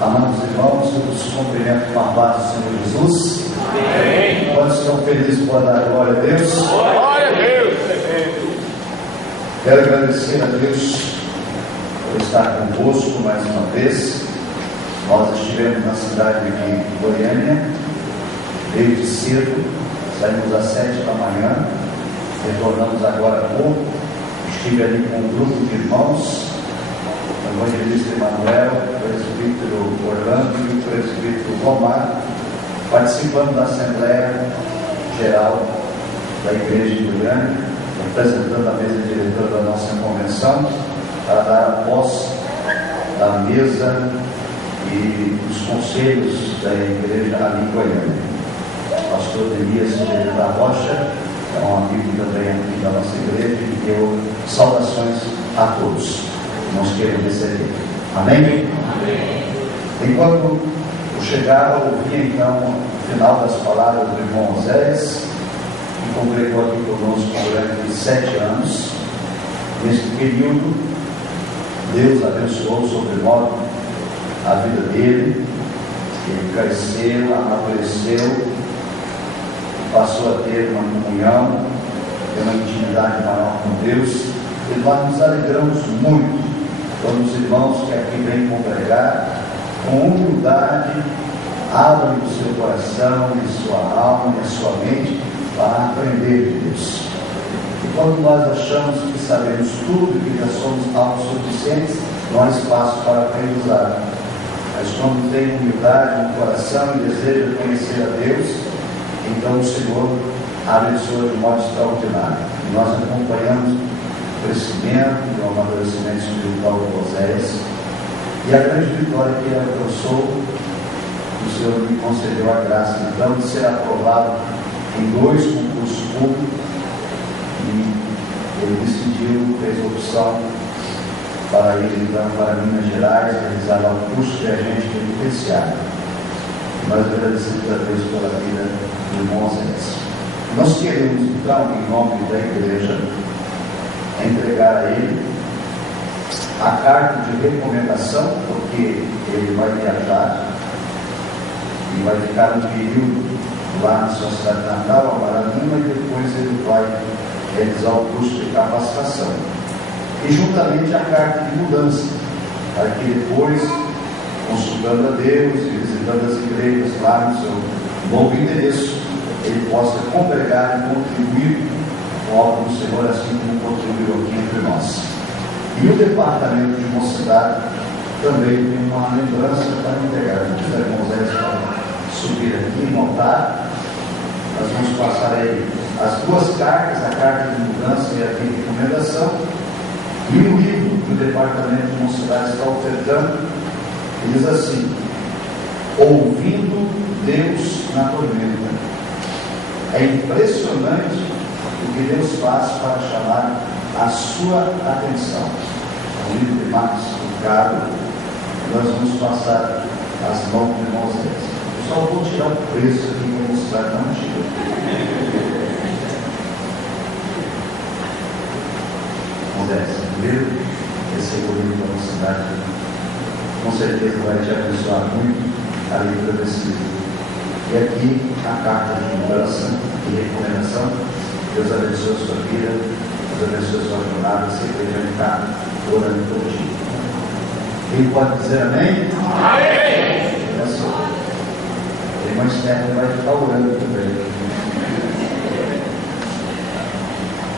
Amados irmãos, eu vos cumprimento com a paz do Senhor Jesus. Amém. Quantos estão felizes por dar glória a Deus? Glória a Deus. Quero agradecer a Deus por estar convosco mais uma vez. Nós estivemos na cidade de Goiânia desde cedo, saímos às 7 da manhã, retornamos agora há pouco. Estive ali com um grupo de irmãos, o evangelista Emanuel, o presbítero Orlando e o presbítero Romário, participando da Assembleia Geral da Igreja de Goiânia, representando a mesa diretora da nossa convenção, para dar a posse da mesa e dos conselhos da igreja ali em Goiânia. O pastor Elias da Rocha é um amigo também aqui da nossa igreja e deu saudações a todos que nós queremos receber. Amém? Amém. Enquanto eu chegava, ouvi então o final das palavras do irmão Oséias, que congregou aqui conosco durante 7 anos. Neste período, Deus abençoou sobremodo a vida dele. Ele cresceu, amadureceu, passou a ter uma comunhão, ter uma intimidade maior com Deus. E nós nos alegramos muito quando os irmãos que aqui vêm congregar, com humildade, abrem o seu coração e sua alma e a sua mente para aprender de Deus. E quando nós achamos que sabemos tudo e que já somos autossuficientes, não há espaço para aprendizado. Mas quando tem humildade no coração e deseja conhecer a Deus, então o Senhor abençoa de modo extraordinário. E nós acompanhamos o crescimento e o amadurecimento espiritual de Oséias e a grande vitória que ele alcançou. O Senhor me concedeu a graça então de ser aprovado em 2 concursos públicos e ele decidiu, fez a opção para ir então para Minas Gerais, realizar lá o curso de agente penitenciário. Nós agradecemos a Deus pela vida do irmão Oséias. Nós queremos então, em nome da igreja, entregar a ele a carta de recomendação, porque ele vai viajar e vai ficar um período lá na sua cidade natal, Amaral Lima, e depois ele vai realizar o curso de capacitação. E juntamente a carta de mudança, para que depois, consultando a Deus e visitando as igrejas lá no seu novo endereço, ele possa congregar e contribuir com a obra do Senhor, assim como contribuiu aqui entre nós. E o departamento de mocidade também tem uma lembrança para entregar. Se quiser, irmão Zé, subir aqui e montar, nós vamos passar aí as 2 cartas, a carta de mudança e a de recomendação, e o livro que o departamento de mocidade está ofertando. Ele diz assim: Ouvindo Deus na Tormenta. É impressionante o que Deus faz para chamar a sua atenção. É um livro de Max Lucado. Nós vamos passar as mãos de irmãos deles. Eu só vou tirar o preço aqui para mostrar que não tira. Primeiro, esse livro da mocidade, com certeza vai te abençoar muito a leitura desse livro. E aqui a carta de mudança e recomendação. Deus abençoe a sua vida, Deus abençoe a sua jornada, sempre vai estar orando por ti. Quem pode dizer amém? Amém! A irmã Stephanie vai ficar orando também.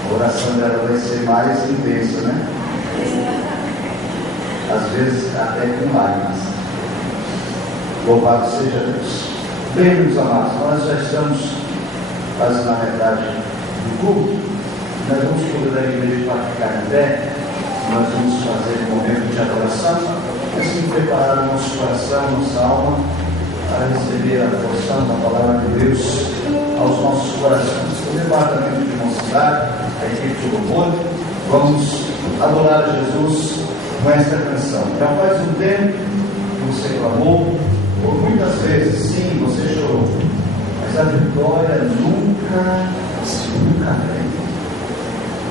A oração dela vai ser mais intensa, né? Às vezes até com lágrimas. Louvado seja Deus. Bem, meus amados, nós já estamos quase na metade do culto. Nós vamos convidar a igreja para ficar em pé. Nós vamos fazer um momento de adoração, assim preparar o nosso coração, nossa alma, para receber a porção da palavra de Deus aos nossos corações. O departamento de mocidade, a equipe de louvor, vamos adorar a Jesus com esta canção. Já faz um tempo que você clamou, ou muitas vezes, sim, você chorou, mas a vitória nunca vem.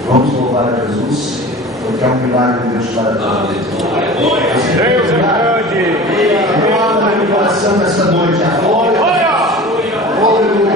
Vamos louvar a Jesus, porque é um milagre de Deus para todos. Deus é grande! nessa noite. A glória. Aleluia.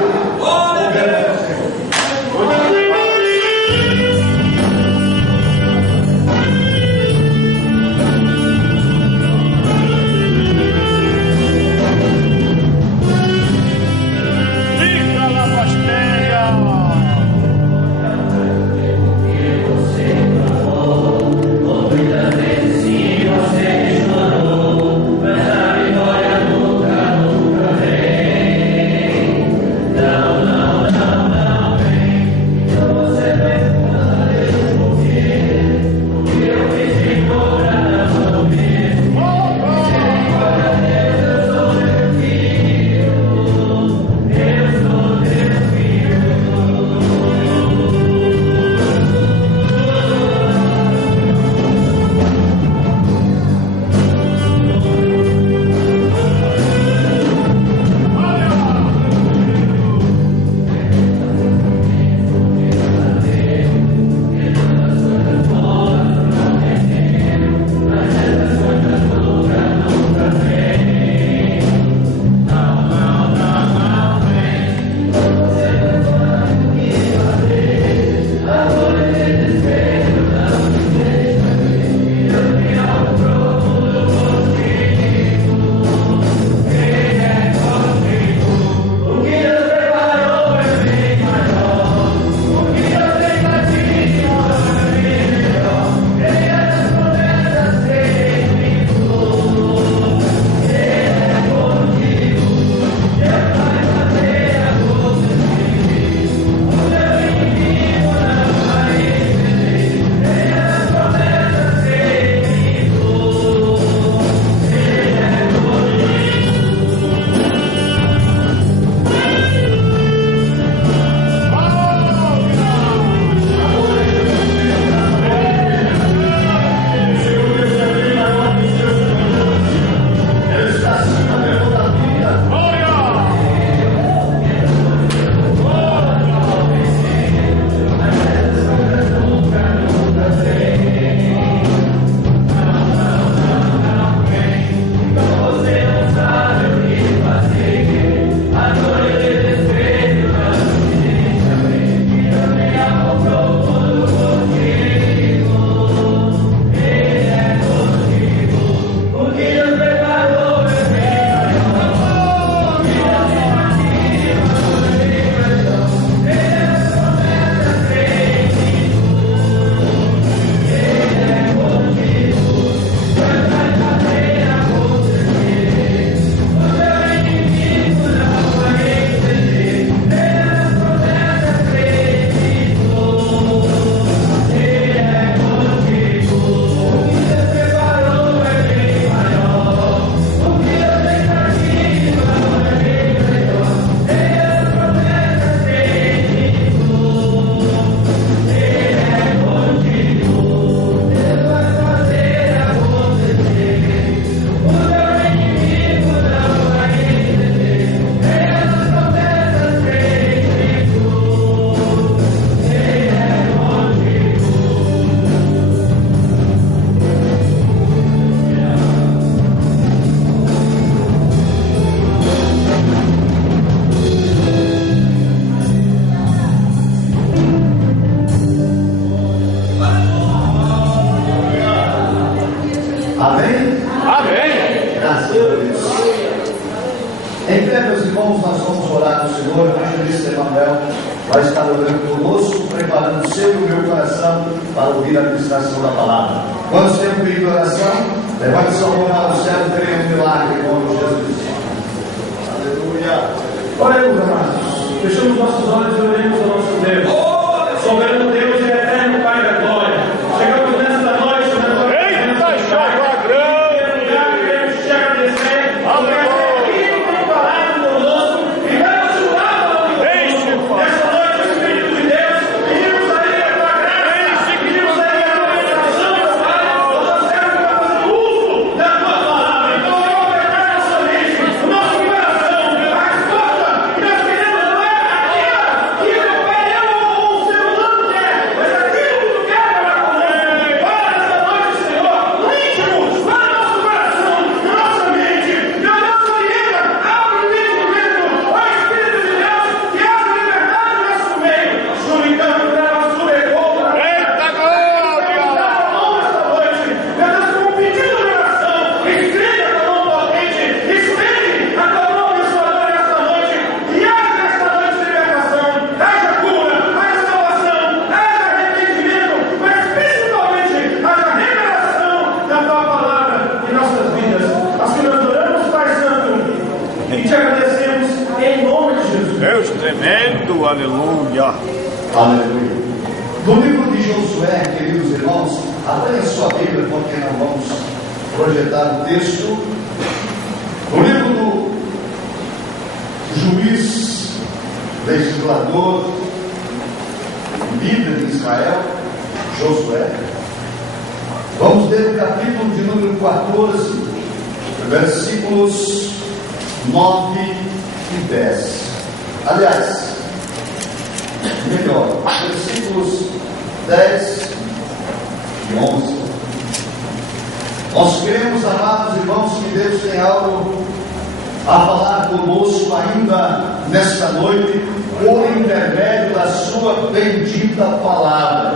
Amém? Amém. Graças a Deus. Em fé, meus irmãos, nós vamos orar no Senhor. O evangelista Emanuel vai estar orando conosco, preparando o seu e o meu coração para ouvir a ministração da palavra. Quantos têm um pedido de oração? Levante sua mão para o céu e tenha um milagre em nome de Jesus. Aleluia. Oremos, amados. Fechamos nossos olhos e oremos ao nosso Deus. Soberano Deus e eterno Pai da glória. Chegamos nesta noite na tua presença. Queremos te agradecer. Aquilo que falado conosco e damos o lado conosco. Nesta noite, Espírito de Deus, pedimos aí a tua graça, pedimos aí a tua restauração, Pai. Nós queremos fazer uso da tua palavra. Então, aleluia. Aleluia. No livro de Josué, queridos irmãos, abra a sua Bíblia, porque nós vamos projetar o texto. No livro do juiz, legislador, líder de Israel, Josué. Vamos ler o capítulo de número 14, versículos 9 e 10. Aliás, melhor, versículos 10 e 11. Nós queremos, amados irmãos, que Deus tem algo a falar conosco ainda nesta noite, por intermédio da sua bendita palavra.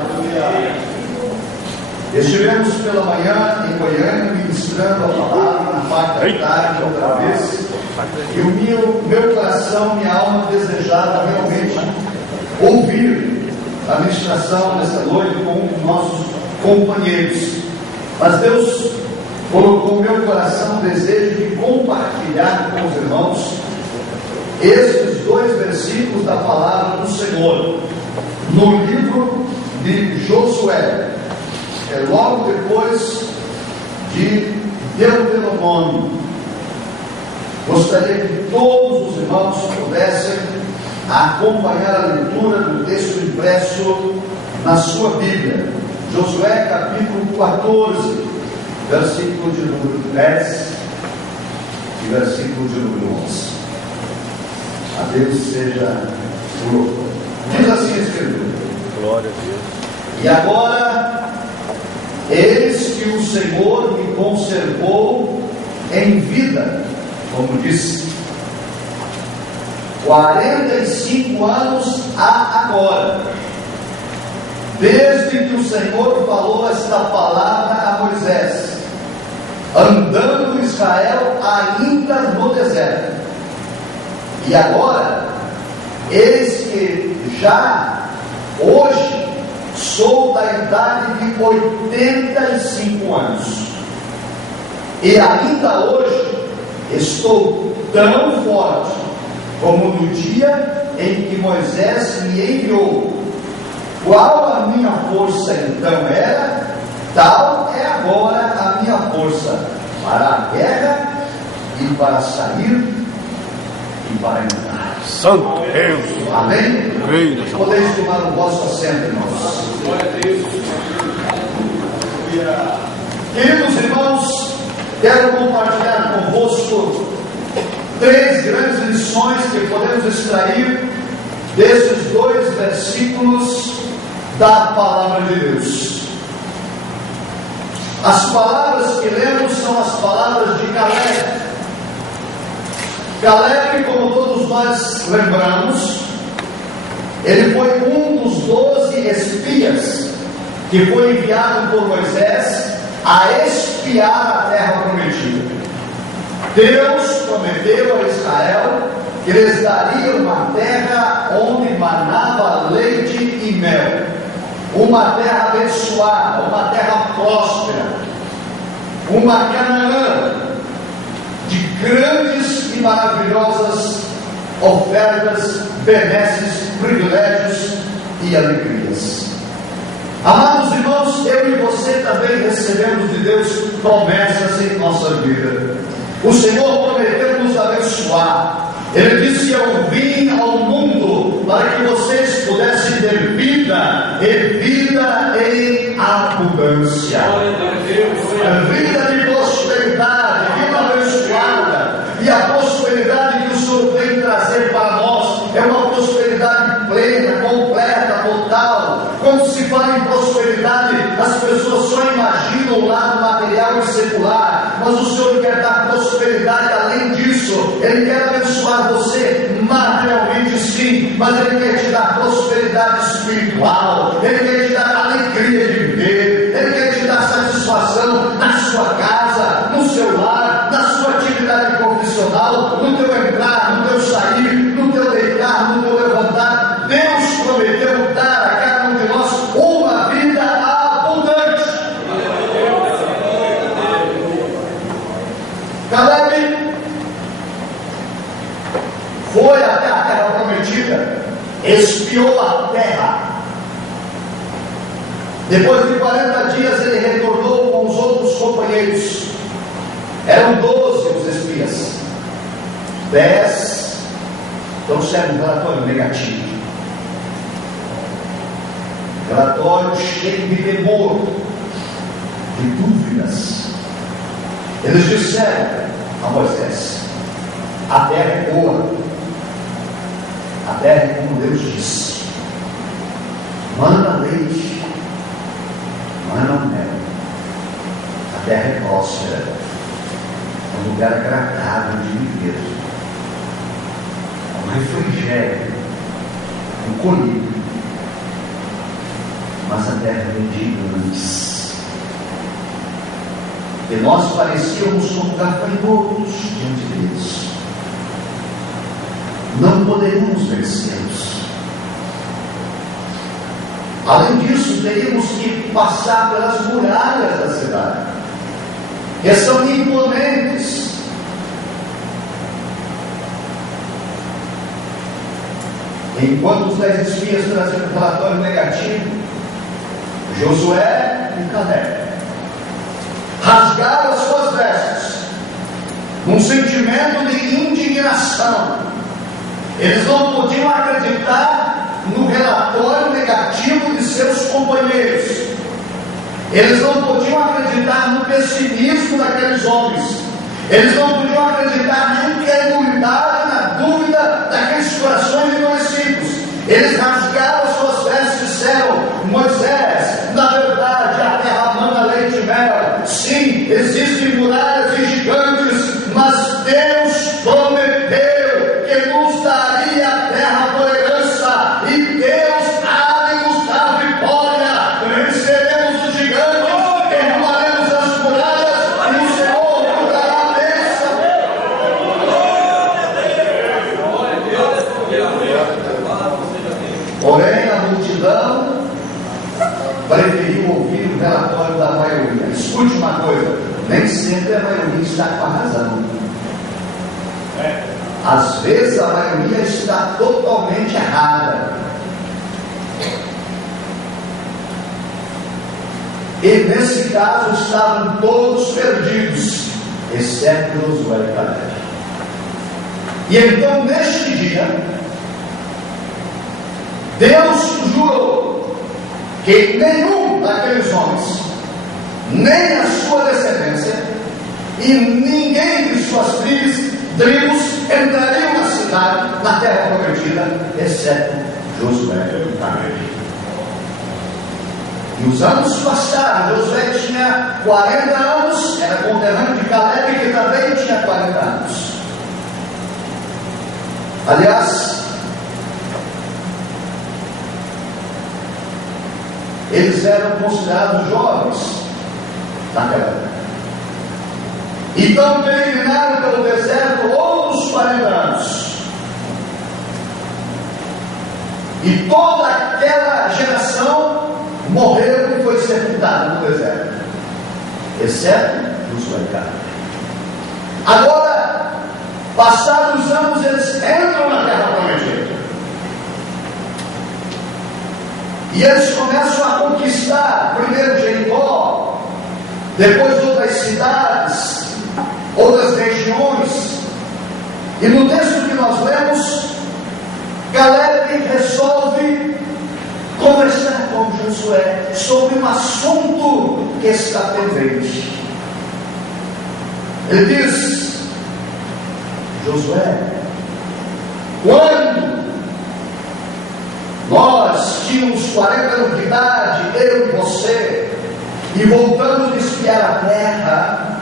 Estivemos pela manhã em Goiânia ministrando a palavra, na parte da tarde outra vez, e o meu coração, minha alma desejava realmente ouvir a ministração desta noite com um dos nossos companheiros, mas Deus colocou no meu coração o desejo de compartilhar com os irmãos esses dois versículos da palavra do Senhor, no livro de Josué, logo depois de Deuteronômio. Gostaria que todos os irmãos pudessem acompanhar a leitura do texto impresso na sua Bíblia. Josué capítulo 14, versículo de número 10 e versículo de número 11. A Deus seja o louvor. Diz assim a Escritura: Glória a Deus. E agora, eis que o Senhor me conservou em vida, como disse, 45 anos a agora, desde que o Senhor falou esta palavra a Moisés, andando Israel ainda no deserto. E agora, eis que já hoje sou da idade de 85 anos, e ainda hoje estou tão forte como no dia em que Moisés me enviou. Qual a minha força então era, tal é agora a minha força para a guerra e para sair e para entrar. Santo Deus. Amém? Rei. Podeis tomar o vosso assento, irmãos. Queridos irmãos, quero compartilhar convosco 3 grandes lições que podemos extrair desses 2 versículos da palavra de Deus. As palavras que lemos são as palavras de Caleb. Caleb, como todos nós lembramos, ele foi um dos 12 espias que foi enviado por Moisés a espiar a terra prometida. Deus prometeu a Israel que lhes daria uma terra onde manava leite e mel, uma terra abençoada, uma terra próspera, uma Canaã de grandes e maravilhosas ofertas, benesses, privilégios e alegrias. Amados irmãos, eu e você também recebemos de Deus promessas em nossa vida. O Senhor prometeu nos abençoar. Ele disse: eu vim ao mundo para que vocês pudessem ter vida, e vida em abundância, vida de prosperidade, vida abençoada. E a prosperidade que o Senhor vem trazer para nós é uma prosperidade plena, completa, total. Quando se fala em prosperidade, as pessoas só imaginam o lado material e secular, mas o Senhor quer dar prosperidade além disso. Ele quer abençoar você materialmente, sim, mas Ele quer te dar prosperidade espiritual. Ele quer te dar alegria de viver. Ele quer te dar satisfação na sua casa, no seu lar, na sua atividade profissional, no teu entrar, no teu sair, no teu deitar, no teu levantar. Deus prometeu dar a cada um de nós uma vida abundante. Caleb foi até a terra prometida espiou a terra. Depois de 40 dias ele retornou com os outros companheiros. Eram 12 os espias. 10 trouxeram um relatório negativo. Relatório cheio de temor, de dúvidas. Eles disseram a Moisés: a terra é boa, a terra é como Deus disse, mana leite, mana mel, a terra é próspera, é um lugar agradável de viver, é um refrigério, um colírio, mas a terra é de gigantes. E nós parecíamos como gafanhotos diante deles. Não poderíamos vencê-los. Além disso, teríamos que passar pelas muralhas da cidade, que são imponentes. Enquanto os 10 espias traziam um relatório negativo, Josué e Caleb rasgaram as suas vestes, num sentimento de indignação. Eles não podiam acreditar no relatório negativo de seus companheiros. Eles não podiam acreditar no pessimismo daqueles homens. Eles não podiam acreditar na incredulidade, na dúvida daqueles corações endurecidos. Eles rasgaram as suas vestes e disseram: Moisés, na verdade a terra mana leite e mel. Sim, existem muralhas e gigantes, mas Deus prometeu que nos daria a terra por herança, e Deus há de nos dar vitória. Venceremos os gigantes, derrubaremos as muralhas, e o Senhor nos dará a bênção. Porém, a multidão preferiu ouvir o relatório da maioria. Escute uma coisa: nem sempre a maioria está com a razão. Às vezes a maioria está totalmente errada. E nesse caso estavam todos perdidos, exceto Josué e Caleb. E então, neste dia, Deus jurou que nenhum daqueles homens, nem a sua descendência e ninguém de suas tribos entrariam na cidade, na terra prometida, exceto Josué e Caleb. E os anos passaram. Josué tinha 40 anos, era conterrâneo de Caleb, que também tinha 40 anos. Aliás, eles eram considerados jovens naquela época. Então peregrinaram pelo deserto outros 40 anos. E toda aquela geração morreu e foi sepultada no deserto, exceto Josué e Caleb. Agora, passados os anos, eles entram na terra prometida. E eles começam a conquistar, primeiro Jericó, depois outras cidades, outras regiões. E no texto que nós lemos, Caleb resolve conversar com Josué sobre um assunto que está pendente. Ele diz: Josué, quando nós tínhamos 40 anos de idade, eu e você, e voltamos a espiar a terra,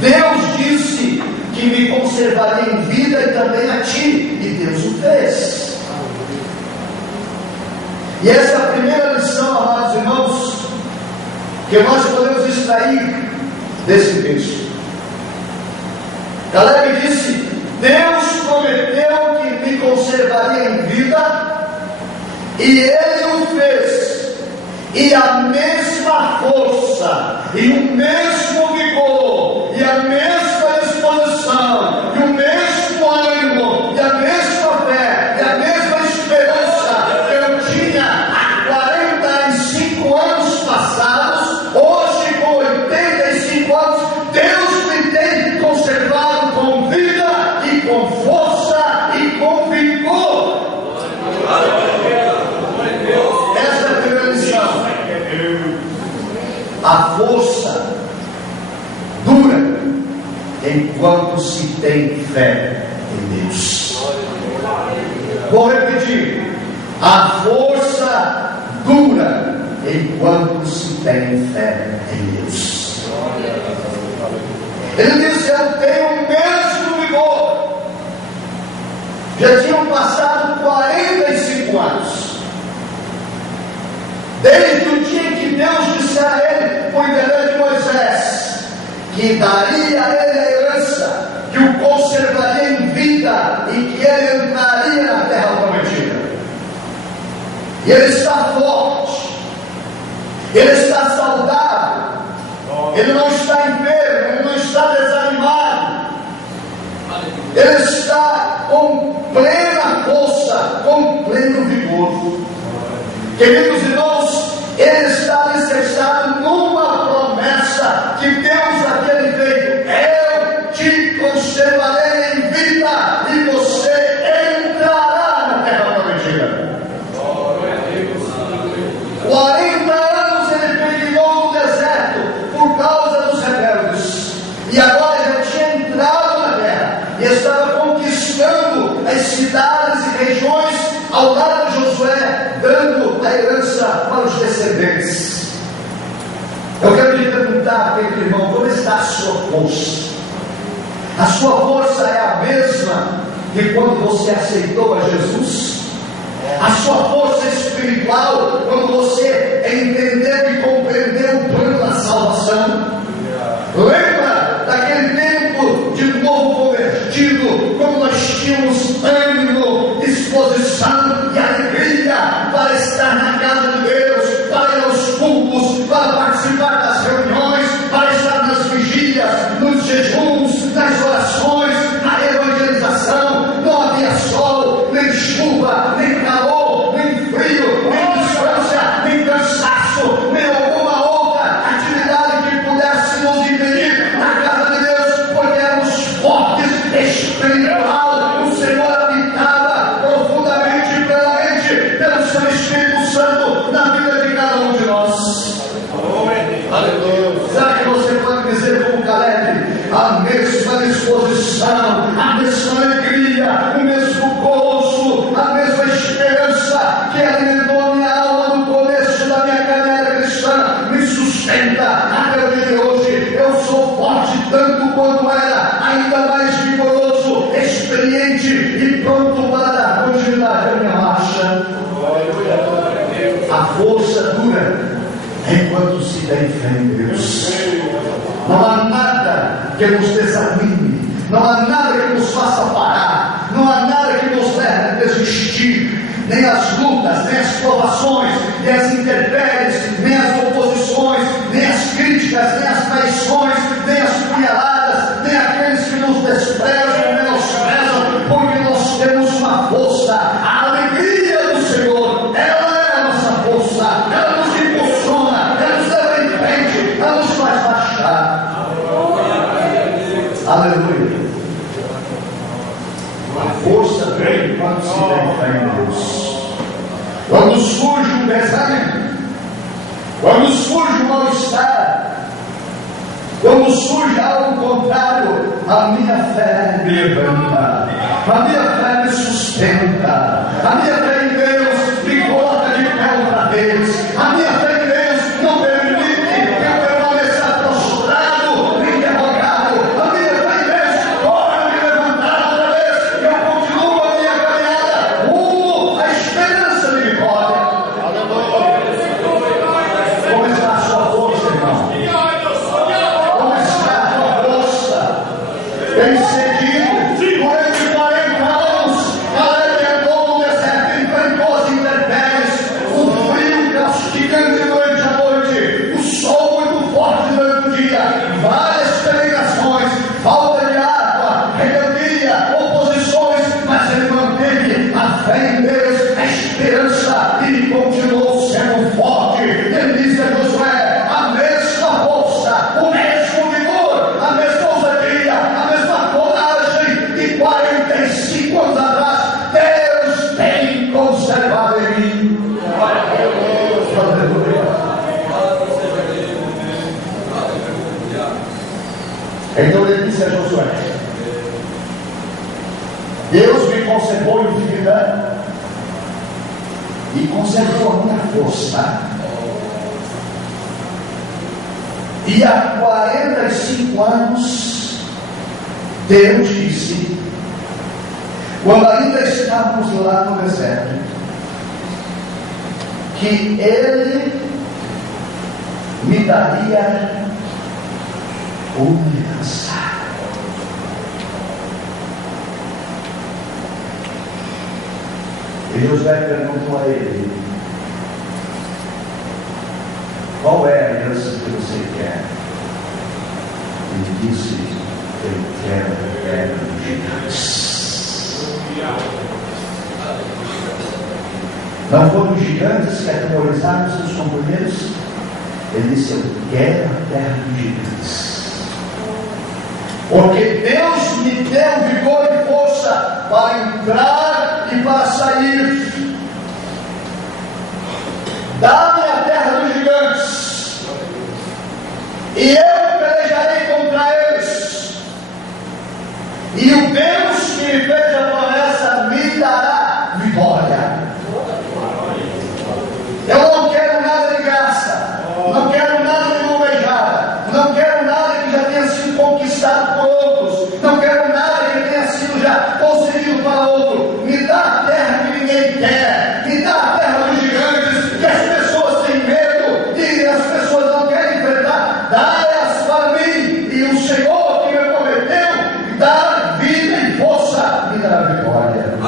Deus disse que me conservaria em vida e também a ti, e Deus o fez. E essa é a primeira lição, amados irmãos, que nós podemos extrair desse texto. Caleb disse: Deus prometeu que me conservaria em vida, e Ele o fez. E a mesma força, e o mesmo vigor, e a mesma disposição, e o mesmo ânimo, e a mesma fé, e a mesma esperança força dura enquanto se tem fé em Deus. Vou repetir: a força dura enquanto se tem fé em Deus. Ele disse: eu tenho o mesmo vigor. Já tinham passado 45 anos desde o dia que Deus disse a ele, por intermédio de Moisés, que daria a ele a herança, que o conservaria em vida e que ele entraria na terra prometida. E ele está forte, ele está saudável, ele não está enfermo, ele não está desanimado, ele está com plena força, com pleno vigor. Queridos irmãos, ele está alicerçado numa promessa que Deus havia feito: eu te conservarei em vida e você entrará na terra prometida. 40 anos ele peregrinou no deserto por causa dos rebeldes, e agora já tinha entrado na terra e estava conquistando as cidades e regiões ao lado de Josué, dando a herança para os descendentes. Eu quero lhe perguntar, querido irmão, como está a sua força? A sua força é a mesma que quando você aceitou a Jesus? A sua força espiritual, quando você entendeu e compreendeu o plano da salvação? Lembra daquele tempo de novo convertido, quando nós tínhamos ânimo, disposição e alegria para estar na casa de Deus, para ir aos cultos, para participar das reuniões, para estar nas vigílias, nos jejuns, nas orações, na evangelização? Não havia sol, nem chuva, nem calor, nem frio, nem distância, nem cansaço, nem alguma outra atividade que pudesse nos impedir na casa de Deus, porque éramos fortes espiritual. O Senhor habitava profundamente e plenamente pelo seu Espírito Santo na vida de cada um de nós. Aleluia. Será que você pode dizer como Caleb? A mesma disposição, a mesma alegria, o mesmo gozo, a mesma esperança que alimentou minha alma no começo da minha caminhada cristã me sustenta até o dia de hoje. Eu sou forte tanto quanto era, ainda mais vigoroso, experiente e pronto para dar continuidade à minha marcha. A força dura enquanto se tem fé em Deus. Não há nada que nos desanime, não há nada que nos faça parar, não há nada que nos leve a desistir, nem as lutas, nem as provações, nem as intempéries, nem as oposições, nem as críticas, nem as traições, nem as punhaladas, nem aqueles que nos desprezam, menosprezam, porque nós temos uma força, a alegria do Senhor, ela é a nossa força, ela nos impulsiona, ela nos leva em frente, ela nos faz baixar. Aleluia. A força vem quando se tem fé em Deus. Quando surge um desânimo, quando surge um mal-estar, quando surge algo contrário, a minha fé me levanta, a minha fé me sustenta, a minha fé em Deus me coloca de pé outra vez, a minha fé em Deus não permite que eu permaneça prostrado nem derrotado, a minha fé em Deus torna me levantar outra vez, eu continuo a minha caminhada rumo à esperança de vitória. Como está a sua força, irmão? Como está a sua força? Tem seguido durante 40 anos. Caleb andou no deserto Então ele disse a Josué: Deus me conservou em vida e conservou a minha força. E há 45 anos, Deus disse, quando ainda estávamos lá no deserto, que Ele me daria uma herança. E Josué perguntou a ele: qual é a herança que você quer? Ele disse: eu quero a terra dos gigantes. Não foram os gigantes que atemorizaram seus companheiros? Ele disse: eu quero a terra dos gigantes. Porque Deus me deu vigor e força para entrar e para sair. Dá-me a terra dos gigantes, e eu pelejarei contra eles. E o Deus que me fez a promessa me dará vitória. Eu não quero nada de graça, não quero nada de mão-beijada, não quero nada que já tenha sido conquistado por outros, não quero nada que tenha sido já concedido para outro. Me dá a terra que ninguém quer, me dá a terra dos gigantes, que as pessoas têm medo e as pessoas não querem enfrentar. Dá-as para mim, e o Senhor que me prometeu dar vida e força me dará vitória.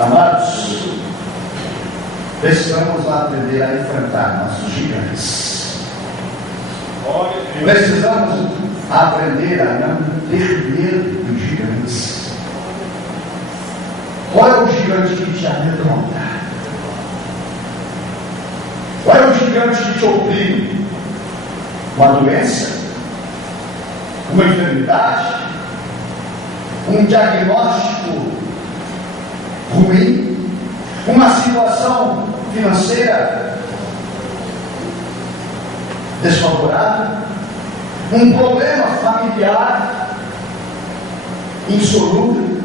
Amados, precisamos aprender a enfrentar nossos gigantes. Precisamos aprender a não ter medo dos gigantes. Qual é o gigante que te amedronta? Qual é o gigante que te oprime? Uma doença? Uma enfermidade? Um diagnóstico ruim? Uma situação financeira desfavorável? Um problema familiar insolúvel?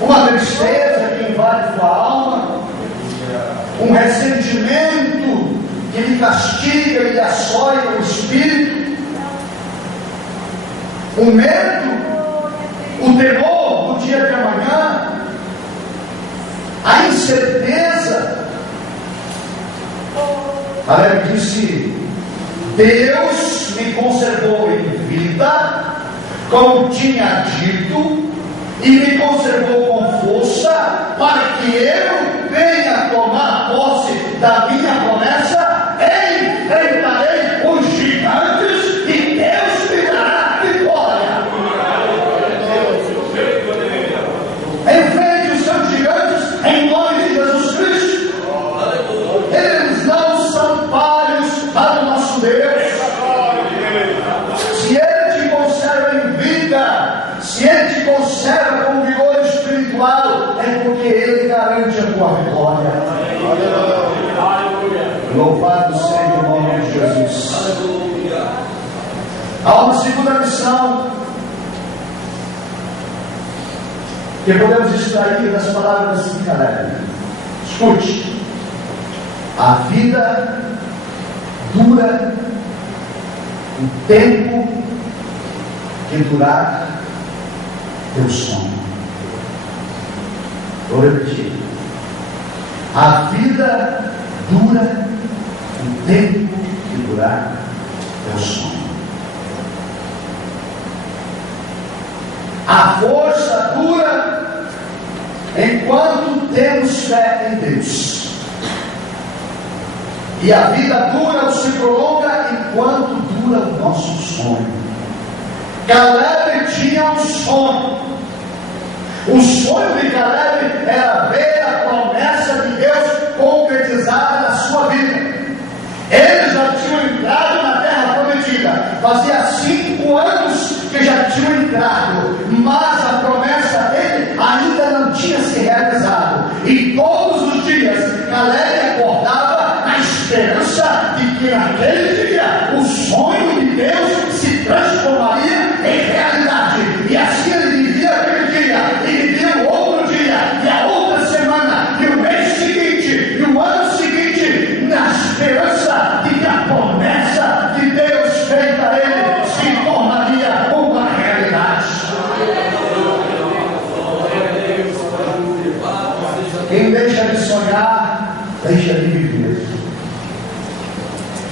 Uma tristeza que invade sua alma? Um ressentimento que lhe castiga e lhe assoia o espírito? O medo? O temor do dia de amanhã? A incerteza? Caleb disse: Deus me conservou em vida, como tinha dito, e me conservou com força, para que eu venha tomar posse da minha promessa. Enfrentarei os gigantes e Deus me dará vitória. Enfrente os seus gigantes em nome de Jesus Cristo. Eles não são páreos para o nosso Deus. Se Ele te conserva em vida, se Ele te conserva com vigor espiritual, é porque Ele garante a tua vitória. Louvado seja o nome de Jesus. Há uma segunda lição que podemos extrair das palavras de Caleb. Escute: a vida dura o tempo que durar teu sono. Vou repetir: a vida dura o tempo que durar teu sono. A força dura enquanto temos fé em Deus, e a vida dura ou se prolonga enquanto dura o nosso sonho. Caleb tinha um sonho. O sonho de Caleb era ver a promessa de Deus concretizada na sua vida. Eles já tinham entrado na terra prometida, fazia 5 anos que já tinham entrado, mas a promessa dele ainda não tinha se realizado. E todos os dias Caleb acordava na esperança de que naquele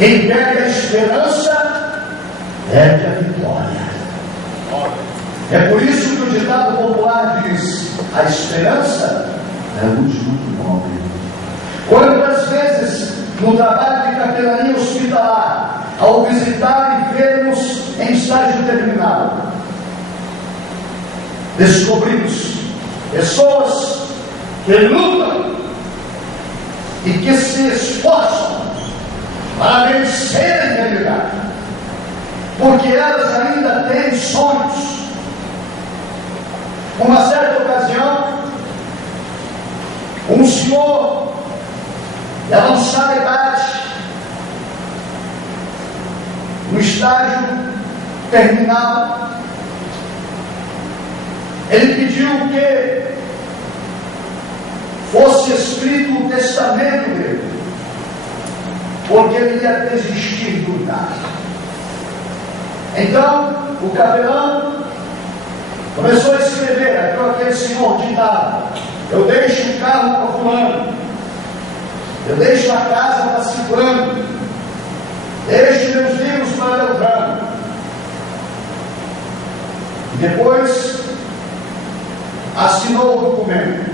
Quem perde a esperança perde a vitória. É por isso que o ditado popular diz: a esperança é luz muito nobre. Quantas vezes no trabalho de capelania hospitalar, ao visitar enfermos em estágio terminal, descobrimos pessoas que lutam e que se esforçam para vencerem a realidade, porque elas ainda têm sonhos. Uma certa ocasião, um senhor de avançada idade, no estágio terminal, ele pediu que fosse escrito o testamento dele, porque ele ia desistir do cargo. Então, o capelão começou a escrever, aquele senhor ditava: eu deixo o carro para fulano, eu deixo a casa para ciclano, deixo meus livros para Beltrano. E depois assinou o documento.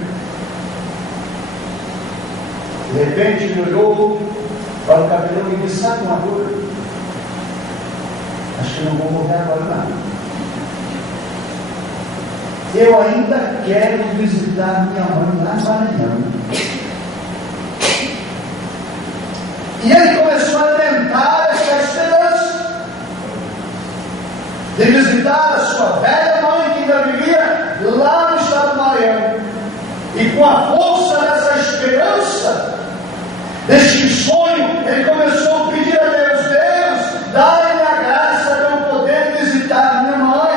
De repente ele olhou para o capelão e disse: sabe uma coisa? Acho que não vou morrer agora não. Eu ainda quero visitar minha mãe lá no Maranhão. E ele começou a tentar essa esperança de visitar a sua velha mãe que ainda vivia lá no estado do Maranhão. E com a força dessa esperança, deste sonho, ele começou a pedir a Deus: Deus, dá-me a graça de eu poder visitar minha mãe.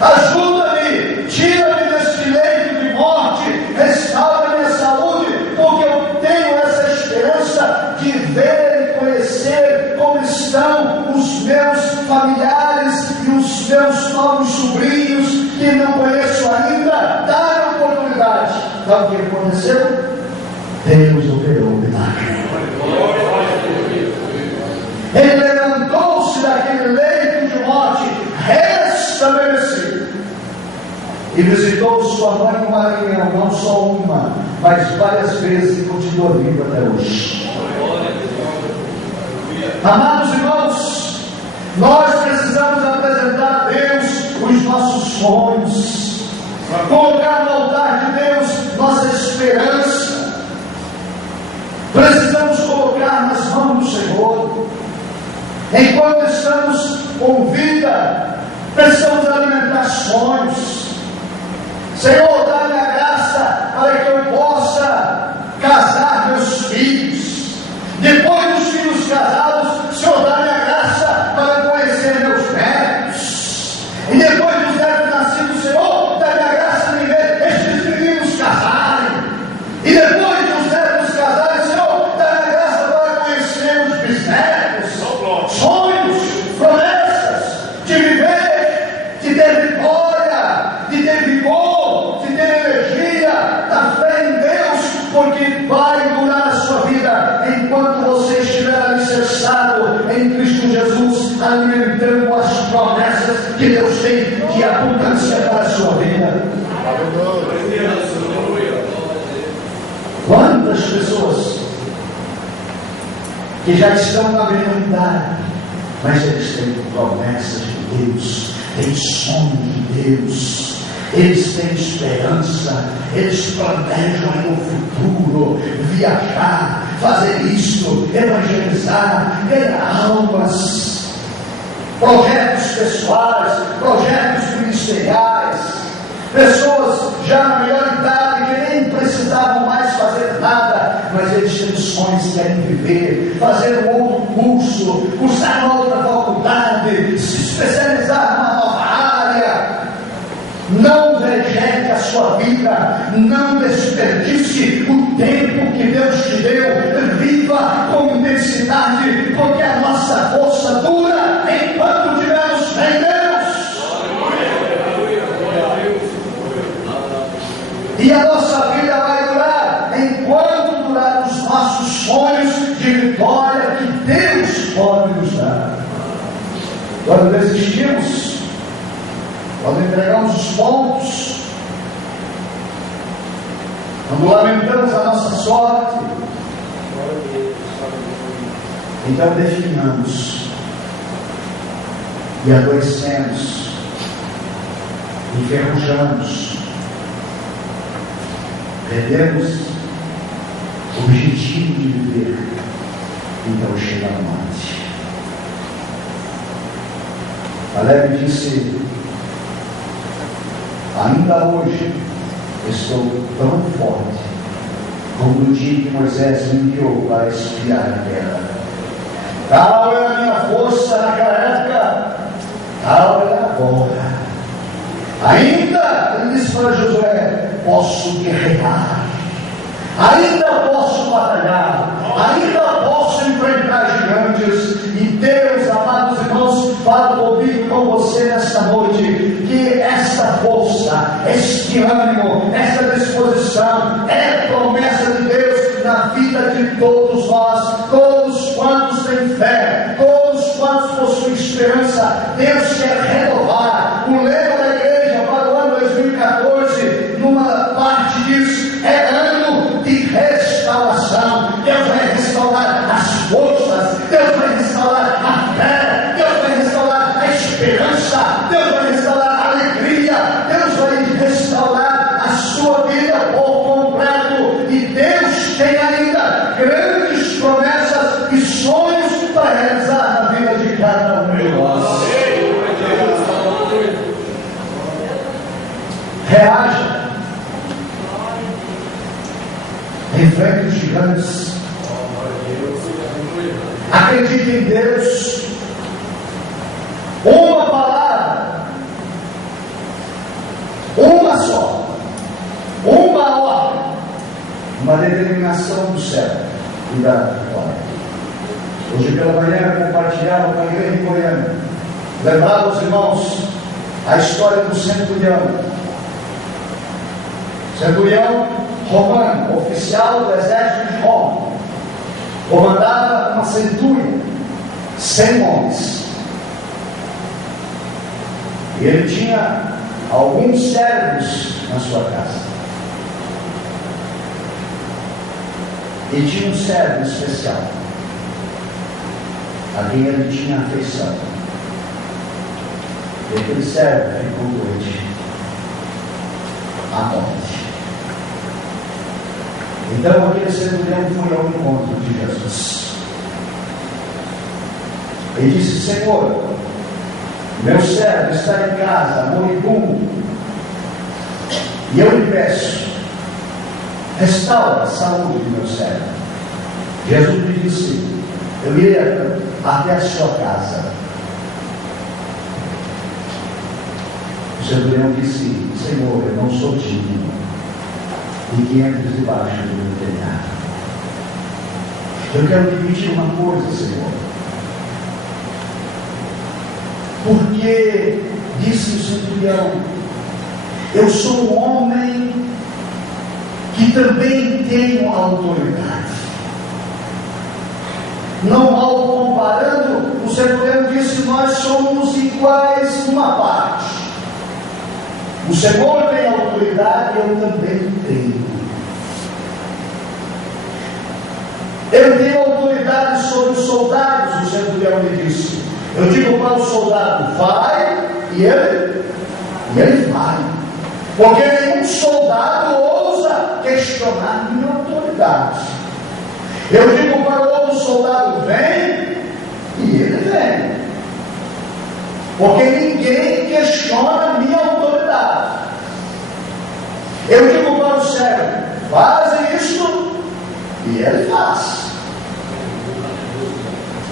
Ajuda-me, tira-me deste leito de morte, restaura minha saúde, porque eu tenho essa esperança de ver e conhecer como estão os meus familiares e os meus novos sobrinhos que não conheço ainda. Dá-me a oportunidade. Sabe o que aconteceu? Deus operou o milagre. Ele levantou-se daquele leito de morte restabelecido e visitou sua mãe no Maranhão, não só uma, mas várias vezes, e continua vivo até hoje. Amados irmãos, nós precisamos apresentar a Deus os nossos sonhos, colocar no altar de Deus nossa esperança. Precisamos colocar nas mãos do Senhor. Enquanto estamos com vida, precisamos alimentar sonhos. Senhor, dá-me a graça para que eu possa casar meus filhos. Depois dos filhos casados, Senhor, dá-me a graça para conhecer meus netos. E depois dos netos nascidos, Senhor, dá-me a graça de ver estes meninos casarem. E depois dos netos casarem, Senhor, dá-me a graça para conhecer os bisnetos. Sonhos, promessas de viver, de ter vitória, de ter vigor, de ter energia, da fé em Deus, porque vai durar a sua vida enquanto você estiver alicerçado em Cristo Jesus, alimentando as promessas que Deus tem de abundância para a sua vida. Quantas pessoas que já estão na maioridade, mas eles têm promessas de Deus, têm sonhos de Deus, eles têm esperança, eles planejam no futuro, viajar, fazer isto, evangelizar, ganhar almas, projetos pessoais, projetos ministeriais, pessoas já na melhor idade que nem precisavam mais fazer nada, mas eles têm sonhos, querem viver, fazer um outro curso, cursar uma outra faculdade, se especializar numa nova área. Não rejete a sua vida, não desperdice o tempo que Deus te deu, viva com intensidade, porque a nossa força dura enquanto tivermos fé em Deus. E a nossa vida vai durar enquanto durar os nossos sonhos de vitória que Deus pedimos, quando entregamos os pontos, quando lamentamos a nossa sorte, então definamos e adoecemos, enferrujamos, perdemos o objetivo de viver, então chega a morte. Caleb disse: ainda hoje estou tão forte como no dia que Moisés me enviou para espiar a terra. Tal era a minha força naquela época, tal era agora. Ainda, ele disse para Josué, posso guerrear, ainda posso batalhar, ainda posso enfrentar gigantes. E Deus, amados irmãos, fala comigo, com você nesta noite, que esta força, este ânimo, esta disposição é promessa de Deus na vida de todos nós, todos quantos têm fé, todos quantos possuem esperança. Deus quer renovar o lema da igreja para o ano 2014, numa parte diz, é ano de restauração. Deus vai restaurar as forças, Deus vai restaurar a fé, Deus vai restaurar a esperança, Deus vai restaurar a alegria, Deus vai restaurar a sua vida por completo. E Deus tem ainda grandes promessas e sonhos para realizar na vida de cada um de nós. Reaja, enfrente os gigantes, acredite em Deus. Uma palavra, uma só, uma ordem, uma determinação do céu e da vitória. Hoje pela manhã eu compartilhava com a igreja em Goiânia, lembrava aos irmãos a história do centurião romano, oficial do exército de Roma, comandava uma centúria, 100 homens. E ele tinha alguns servos na sua casa. E tinha um servo especial, a quem ele tinha afeição. E aquele servo ficou doente, a morte. Então aquele centurião foi ao encontro de Jesus e disse: Senhor, meu servo está em casa, moribundo, e eu lhe peço, restaura a saúde do meu servo. Jesus lhe disse: eu irei até a sua casa. O centurião disse: Senhor, eu não sou digno de que entres debaixo do meu telhado. Eu quero te pedir uma coisa, Senhor. Porque, disse o centurião, eu sou um homem que também tenho autoridade. Não mal comparando, o centurião disse: nós somos iguais numa parte. O Senhor tem autoridade, eu também tenho. Eu tenho autoridade sobre os soldados, o centurião lhe disse. Eu digo para o soldado: vai, e ele vai. Porque nenhum soldado ousa questionar minha autoridade. Eu digo para o outro soldado: vem, e ele vem. Porque ninguém questiona minha autoridade. Eu digo para o servo: faz isto, e ele faz.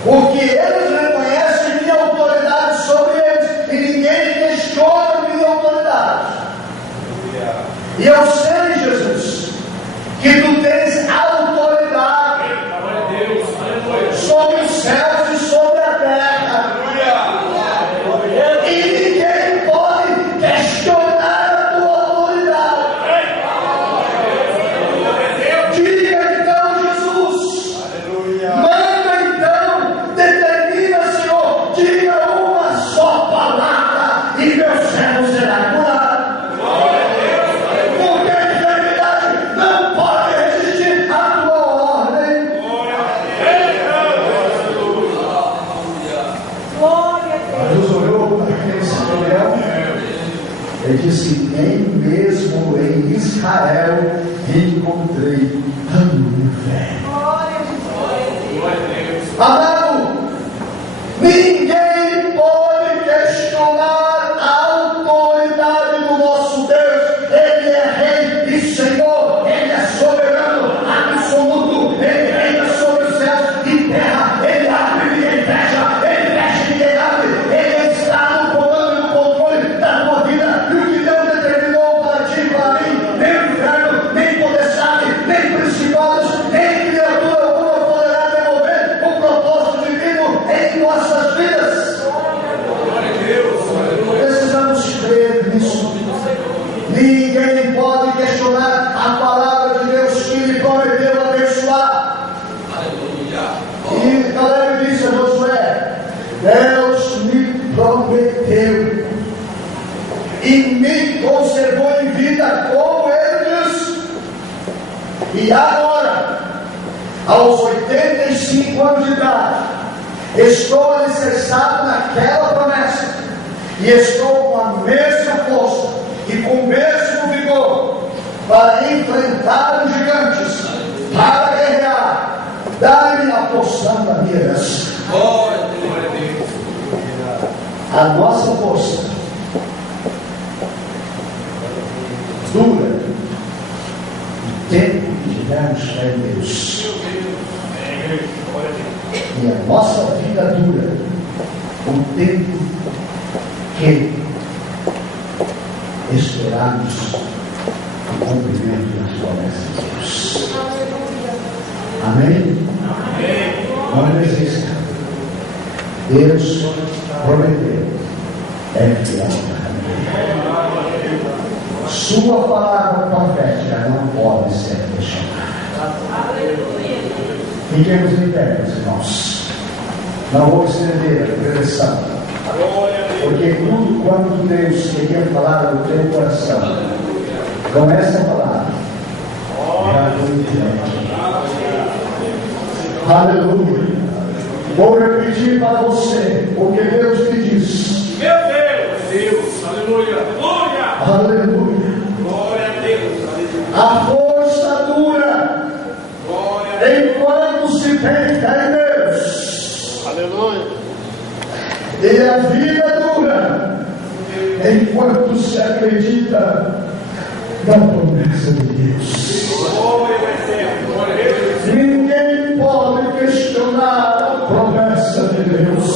Porque eles reconhecem minha autoridade sobre eles, e ninguém questiona minha autoridade. E eu sei, Jesus, que tu tens autoridade sobre os céus e sobre a terra. E ninguém pode questionar a tua autoridade. Diga então, Jesus, manda então, determina Ele disse: nem mesmo em Israel encontrei tamanha fé. Amado, ninguém pode questionar a autoridade do nosso Deus. Ele é Rei e Senhor, Ele é soberano, absoluto, Ele reina sobre os céus e terra, Ele abre e Ele fecha, Ele fecha e Ele abre, Ele está no comando e no controle da tua vida. E o que Deus determinou para ti e para mim, nem o inferno, nem potestade, nem principados, nem criatura alguma poderá demover o propósito divino em nossas vidas. Precisamos crer nisso. Ninguém pode questionar a palavra de Deus que lhe prometeu abençoar. E Caleb disse a Josué: Deus me prometeu e me conservou em vida, como ele disse. E agora, aos 85 anos de idade, estou alicerçado naquela promessa e estou com a mesma força e com o mesmo vigor para enfrentar os gigantes, para guerrear, dar-me a porção da minha herança. A nossa força dura o tempo que tivermos fé em Deus. E a nossa vida dura o tempo que esperarmos o cumprimento das promessas de Deus. Amém? Não desista. Deus prometeu, é fiel. Sua palavra profética não pode ser questionada. Fiquemos em pé, meus irmãos. Não vou estender a preleção, porque tudo quanto Deus queria falar no teu coração, com essa palavra, já foi diante. Aleluia. Vou repetir para você o que Deus te disse. Meu Deus, aleluia, aleluia, Aleluia. glória a Deus, A força dura enquanto se tem fé em Deus. Aleluia. E a vida dura enquanto se acredita na promessa de Deus. Ninguém pode questionar a promessa de Deus.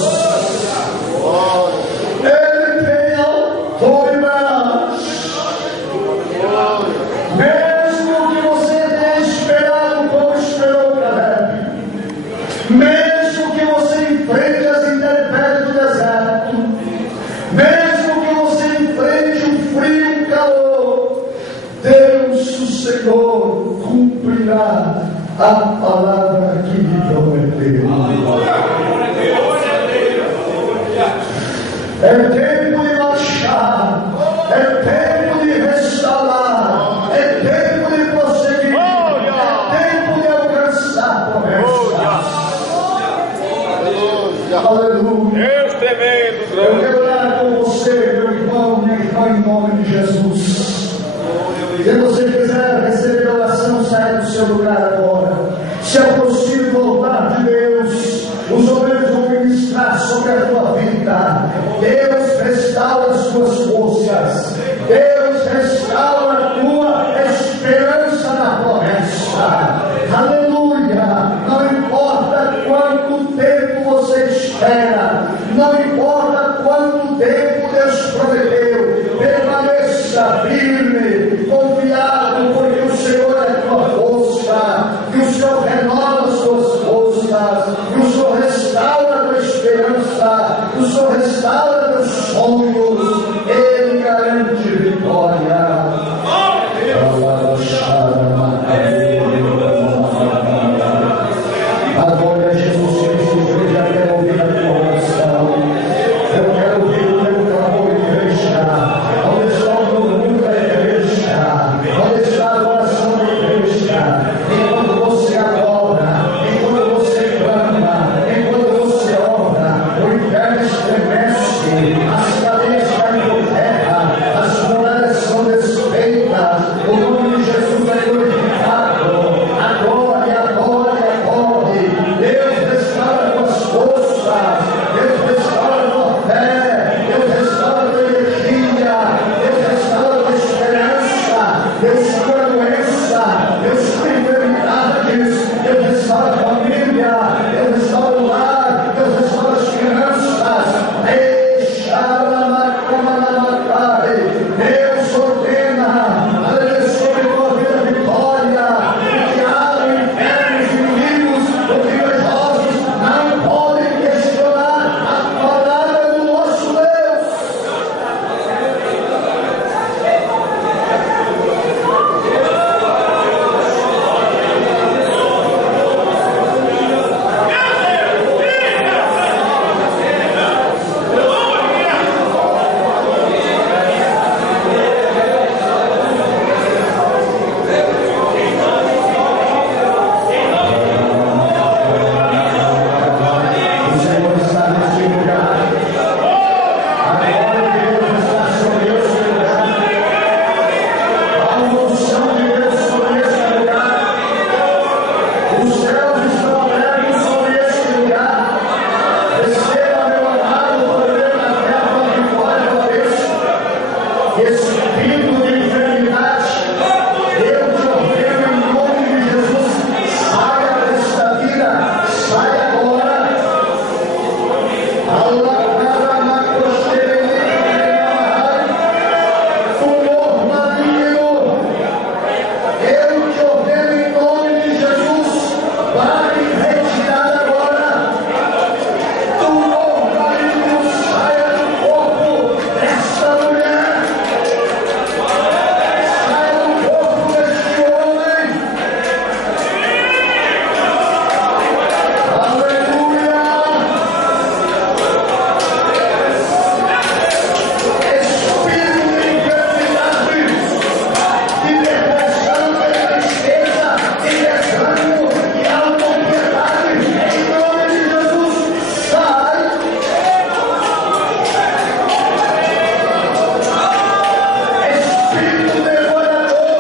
Ele tem autoridade. Mesmo que você tenha esperado como esperou Caleb, mesmo que você enfrente as intempéries do deserto, mesmo que você enfrente o frio e o calor, Deus, o Senhor, cumprirá a palavra que lhe prometeu. É tempo de marchar, é tempo de restaurar, é tempo de prosseguir, é tempo de alcançar promessas. Aleluia. Deus tremendo, Eu quero orar com você, meu irmão, minha irmã, em nome de Jesus. Se você quiser receber oração, saia do seu lugar agora. Se aproxime do altar de Deus. Os obreiros vão ministrar sobre a tua vida. Deus restaura as tuas forças. Deus Espírito de enfermidade, eu te ordeno em nome de Jesus, saia desta vida, saia agora. Tumor maligno, eu te ordeno em nome de Jesus, vai retirar agora. Tumor maligno, saia do corpo desta mulher, saia do corpo deste homem. Aleluia. Espírito de enfermidade, de depressão, de tristeza, de desânimo, de autopiedade, em nome de Jesus, sai. Espírito devorador,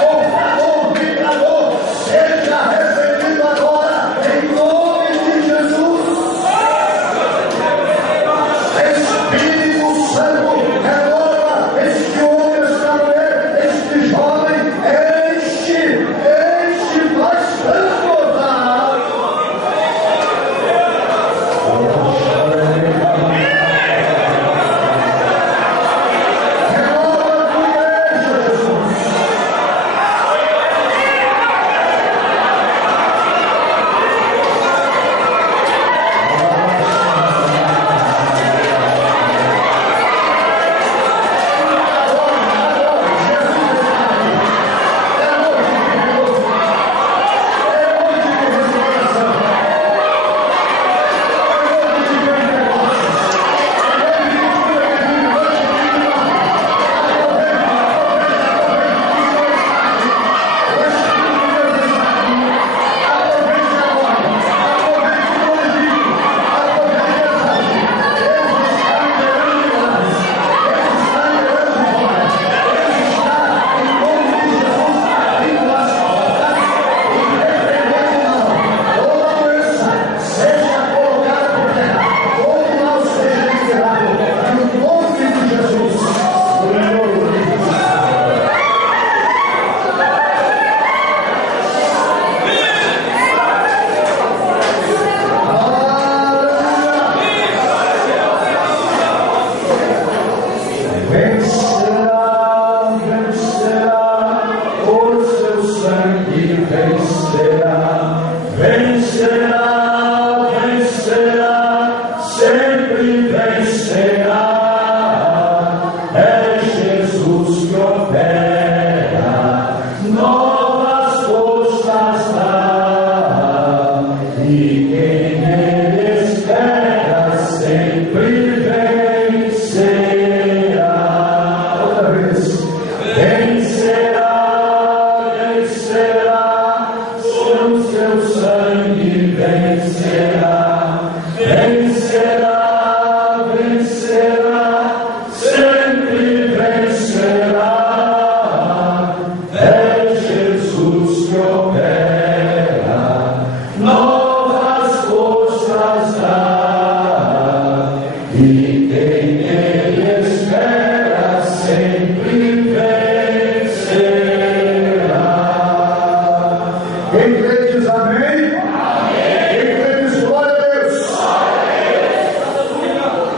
portador, vibrador, seja repreendido agora, em nome de Jesus. Espírito Santo, renova este homem, esta mulher, este jovem, enche, faz transbordar. Renova a tua igreja, Jesus.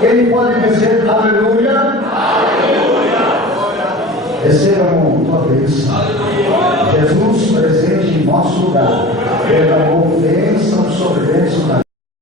Quem pode dizer aleluia? Receba com tua bênção.